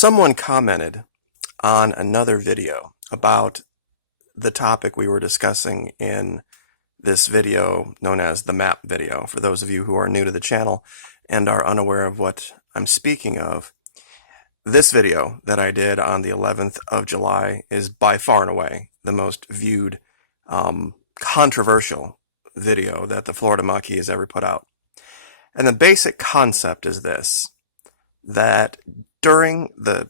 Someone commented on another video about the topic we were discussing in this video known as the map video. For those of you who are new to the channel and are unaware of what I'm speaking of, this video that I did on the 11th of July is by far and away the most viewed, controversial video that the Florida Mach-E has ever put out. And the basic concept is this, that during the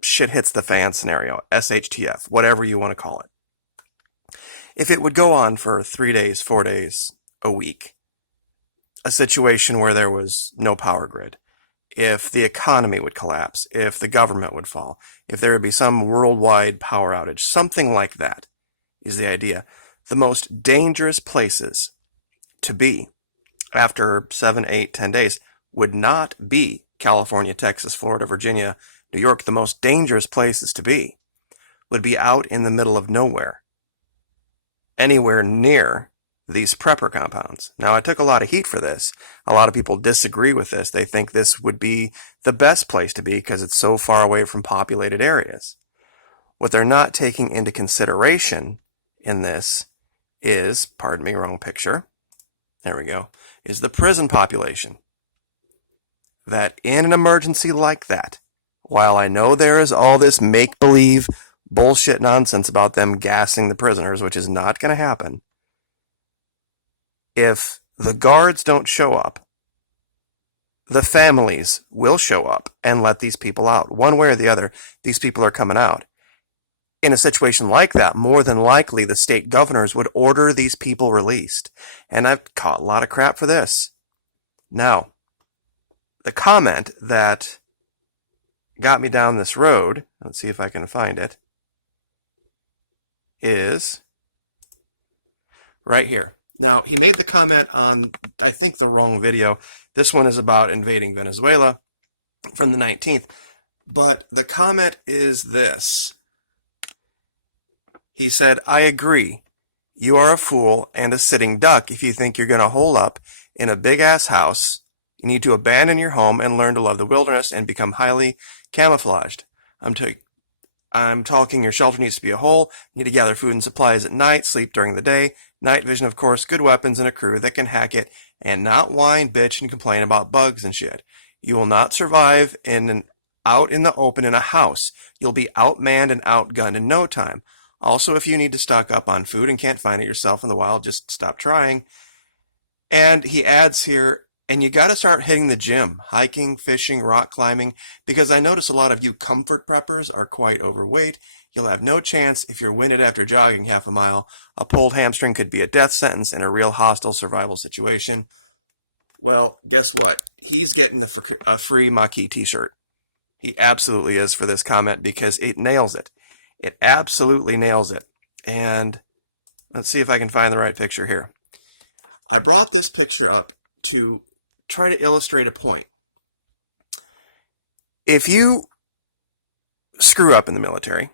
shit hits the fan scenario, SHTF, whatever you want to call it, if it would go on for 3 days, 4 days, a week, a situation where there was no power grid, if the economy would collapse, if the government would fall, if there would be some worldwide power outage, something like that is the idea. The most dangerous places to be after 7, 8, 10 days would not be California, Texas, Florida, Virginia, New York. The most dangerous places to be would be out in the middle of nowhere, anywhere near these prepper compounds. Now, I took a lot of heat for this. A lot of people disagree with this. They think this would be the best place to be because it's so far away from populated areas. What they're not taking into consideration in this is, pardon me, wrong picture, there we go, is the prison population. That in an emergency like that, while I know there is all this make-believe bullshit nonsense about them gassing the prisoners, which is not going to happen, if the guards don't show up, the families will show up and let these people out. One way or the other, these people are coming out. In a situation like that, more than likely the state governors would order these people released. And I've caught a lot of crap for this. Now, the comment that got me down this road, let's see if I can find it, is right here. Now, he made the comment on, I think, the wrong video. This one is about invading Venezuela from the 19th. But the comment is this. He said, "I agree. You are a fool and a sitting duck if you think you're going to hole up in a big-ass house. You need to abandon your home and learn to love the wilderness and become highly camouflaged. I'm talking your shelter needs to be a hole. You need to gather food and supplies at night, sleep during the day. Night vision, of course, good weapons and a crew that can hack it and not whine, bitch, and complain about bugs and shit. You will not survive out in the open in a house. You'll be outmanned and outgunned in no time. Also, if you need to stock up on food and can't find it yourself in the wild, just stop trying." And he adds here, and you got to start hitting the gym, hiking, fishing, rock climbing, because I notice a lot of you comfort preppers are quite overweight. You'll have no chance if you're winded after jogging half a mile. A pulled hamstring could be a death sentence in a real hostile survival situation. Well, guess what? He's getting a free Mach-E t-shirt. He absolutely is for this comment because it nails it. It absolutely nails it. And let's see if I can find the right picture here. I brought this picture up to try to illustrate a point. If you screw up in the military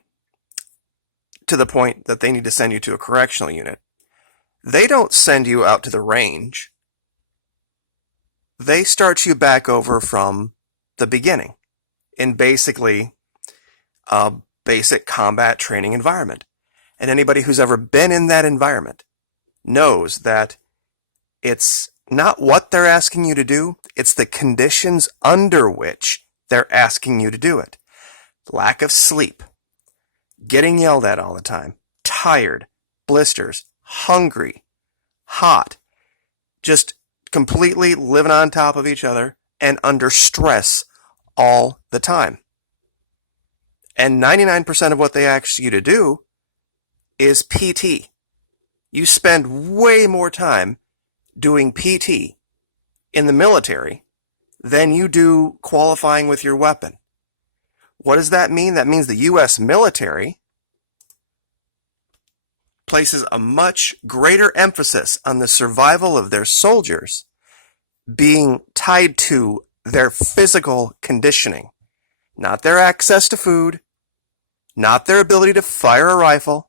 to the point that they need to send you to a correctional unit, they don't send you out to the range. They start you back over from the beginning in basically a basic combat training environment. And anybody who's ever been in that environment knows that it's not what they're asking you to do, it's the conditions under which they're asking you to do it. Lack of sleep, getting yelled at all the time, tired, blisters, hungry, hot, just completely living on top of each other and under stress all the time. And 99% of what they ask you to do is PT. You spend way more time doing PT in the military than you do qualifying with your weapon. What does that mean? That means the U.S. military places a much greater emphasis on the survival of their soldiers being tied to their physical conditioning, not their access to food, not their ability to fire a rifle,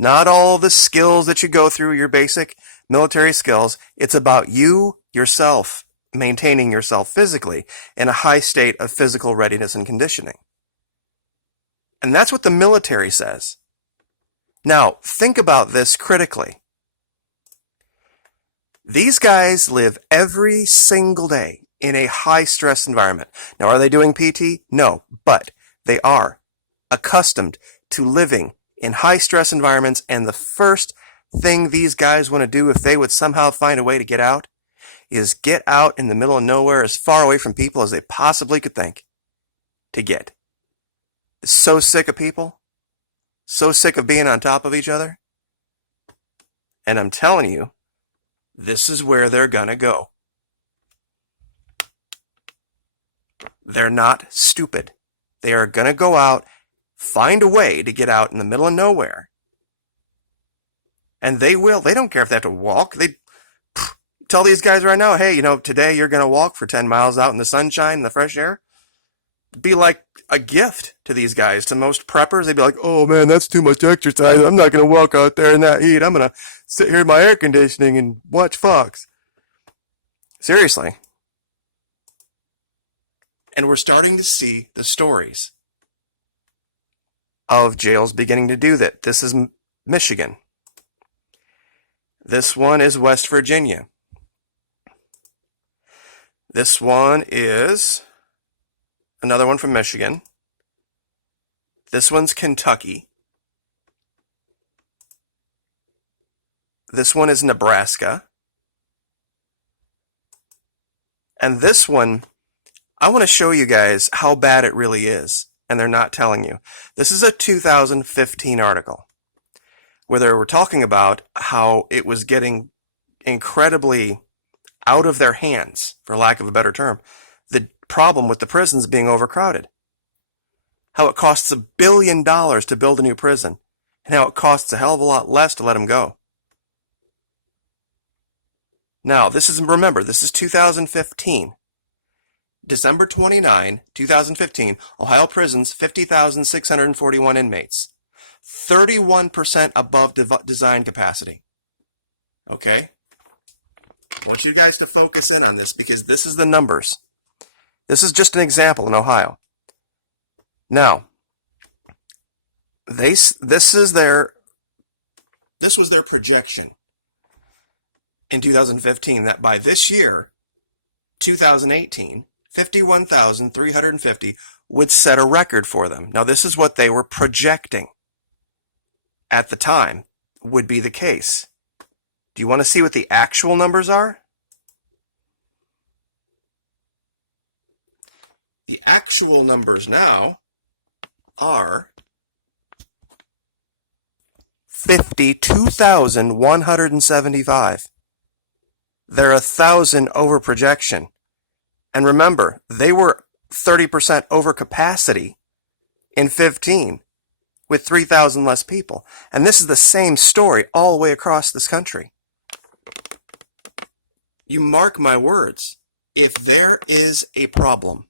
not all the skills that you go through, your basic military skills. It's about you, yourself, maintaining yourself physically in a high state of physical readiness and conditioning. And that's what the military says. Now, think about this critically. These guys live every single day in a high-stress environment. Now, are they doing PT? No, but they are accustomed to living in high-stress environments, and the first thing these guys want to do if they would somehow find a way to get out is get out in the middle of nowhere as far away from people as they possibly could think to get. So sick of people, so sick of being on top of each other, and I'm telling you, this is where they're gonna go. They're not stupid. They are gonna go out, find a way to get out in the middle of nowhere, and they will. They don't care if they have to walk. They tell these guys right now, hey, today you're gonna walk for 10 miles out in the sunshine, in the fresh air. It'd be like a gift to these guys. To most preppers, they'd be like, oh man, that's too much exercise. I'm not going to walk out there in that heat. I'm going to sit here in my air conditioning and watch Fox. Seriously. And we're starting to see the stories of jails beginning to do that. This is Michigan. This one is West Virginia. This one is another one from Michigan. This one's Kentucky. This one is Nebraska. And this one, I want to show you guys how bad it really is, and they're not telling you. This is a 2015 article where they were talking about how it was getting incredibly out of their hands, for lack of a better term, the problem with the prisons being overcrowded. How it costs $1 billion to build a new prison, and how it costs a hell of a lot less to let them go. Now, remember, this is 2015. December 29, 2015, Ohio prisons, 50,641 inmates. 31% above design capacity. Okay? I want you guys to focus in on this because this is the numbers. This is just an example in Ohio. Now, this was their projection in 2015 that by this year, 2018, 51,350 would set a record for them. Now, this is what they were projecting at the time would be the case. Do you want to see what the actual numbers are? The actual numbers now are 52,175. They're 1,000 over projection. And remember, they were 30% over capacity in 15 with 3,000 less people. And this is the same story all the way across this country. You mark my words. If there is a problem,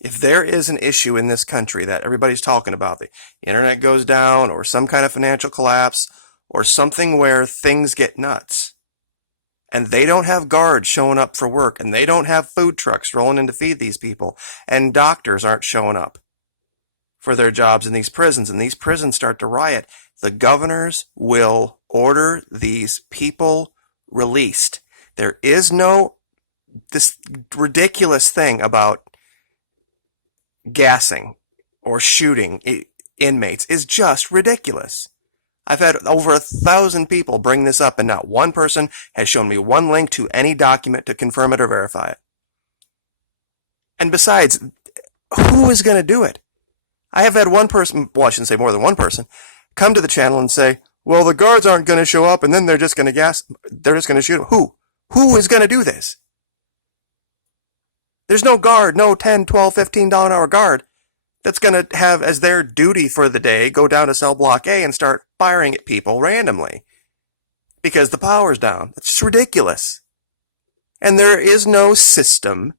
if there is an issue in this country that everybody's talking about, the internet goes down or some kind of financial collapse or something where things get nuts, and they don't have guards showing up for work, and they don't have food trucks rolling in to feed these people, and doctors aren't showing up for their jobs in these prisons, and these prisons start to riot, the governors will order these people released. There is this ridiculous thing about gassing or shooting inmates is just ridiculous. I've had over 1,000 people bring this up, and not one person has shown me one link to any document to confirm it or verify it. And besides, who is going to do it? I have had one person, well, I shouldn't say more than one person, come to the channel and say, well, the guards aren't going to show up, and then they're just going to shoot them. Who? Who is going to do this? There's no guard, no $10, $12, $15 an hour guard that's going to have as their duty for the day go down to cell block A and start firing at people randomly because the power's down. It's just ridiculous. And there is no system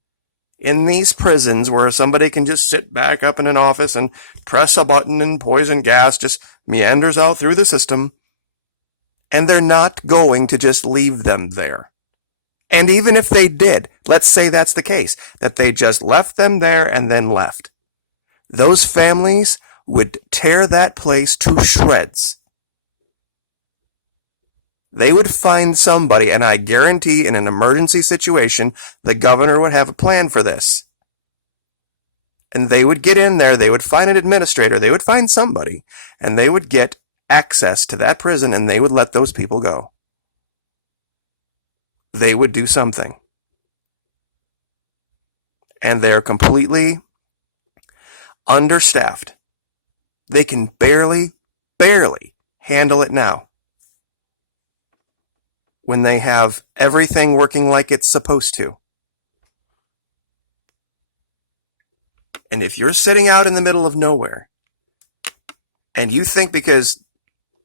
in these prisons where somebody can just sit back up in an office and press a button and poison gas just meanders out through the system. And they're not going to just leave them there. And even if they did, let's say that's the case, that they just left them there and then left. Those families would tear that place to shreds. They would find somebody, and I guarantee in an emergency situation, the governor would have a plan for this. And they would get in there, they would find an administrator, they would find somebody, and they would get access to that prison and they would let those people go. They would do something. And they're completely understaffed. They can barely handle it now. When they have everything working like it's supposed to. And if you're sitting out in the middle of nowhere, and you think because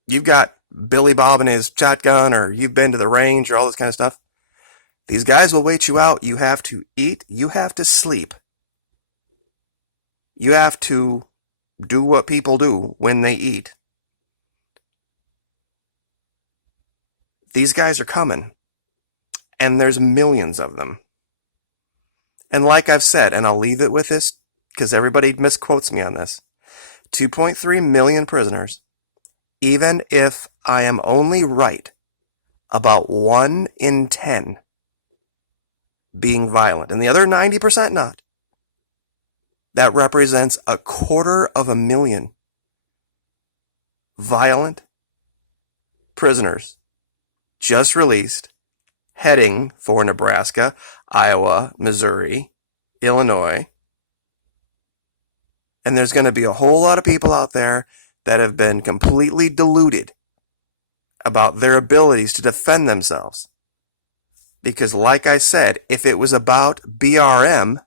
you've got Billy Bob and his shotgun, or you've been to the range, or all this kind of stuff, these guys will wait you out. You have to eat. You have to sleep. You have to do what people do when they eat. These guys are coming. And there's millions of them. And like I've said, and I'll leave it with this, because everybody misquotes me on this, 2.3 million prisoners. Even if I am only right about 1 in 10 being violent, and the other 90% not, that represents 250,000 violent prisoners just released, heading for Nebraska, Iowa, Missouri, Illinois. And there's going to be a whole lot of people out there that have been completely deluded about their abilities to defend themselves. Because like I said, if it was about BRM,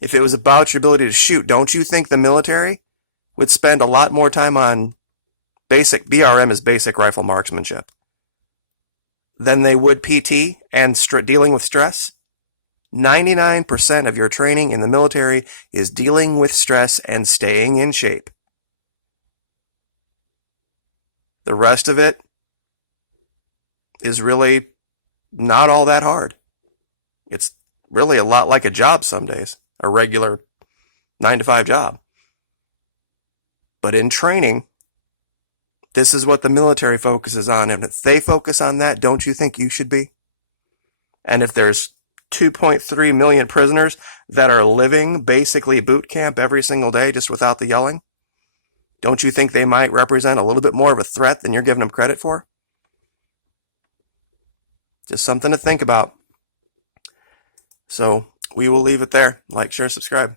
if it was about your ability to shoot, don't you think the military would spend a lot more time on basic, BRM is basic rifle marksmanship, than they would PT and dealing with stress? 99% of your training in the military is dealing with stress and staying in shape. The rest of it is really not all that hard. It's really a lot like a job some days, a regular 9-to-5 job. But in training, this is what the military focuses on. And if they focus on that, don't you think you should be? And if there's 2.3 million prisoners that are living basically boot camp every single day just without the yelling, don't you think they might represent a little bit more of a threat than you're giving them credit for? Just something to think about. So we will leave it there. Like, share, subscribe.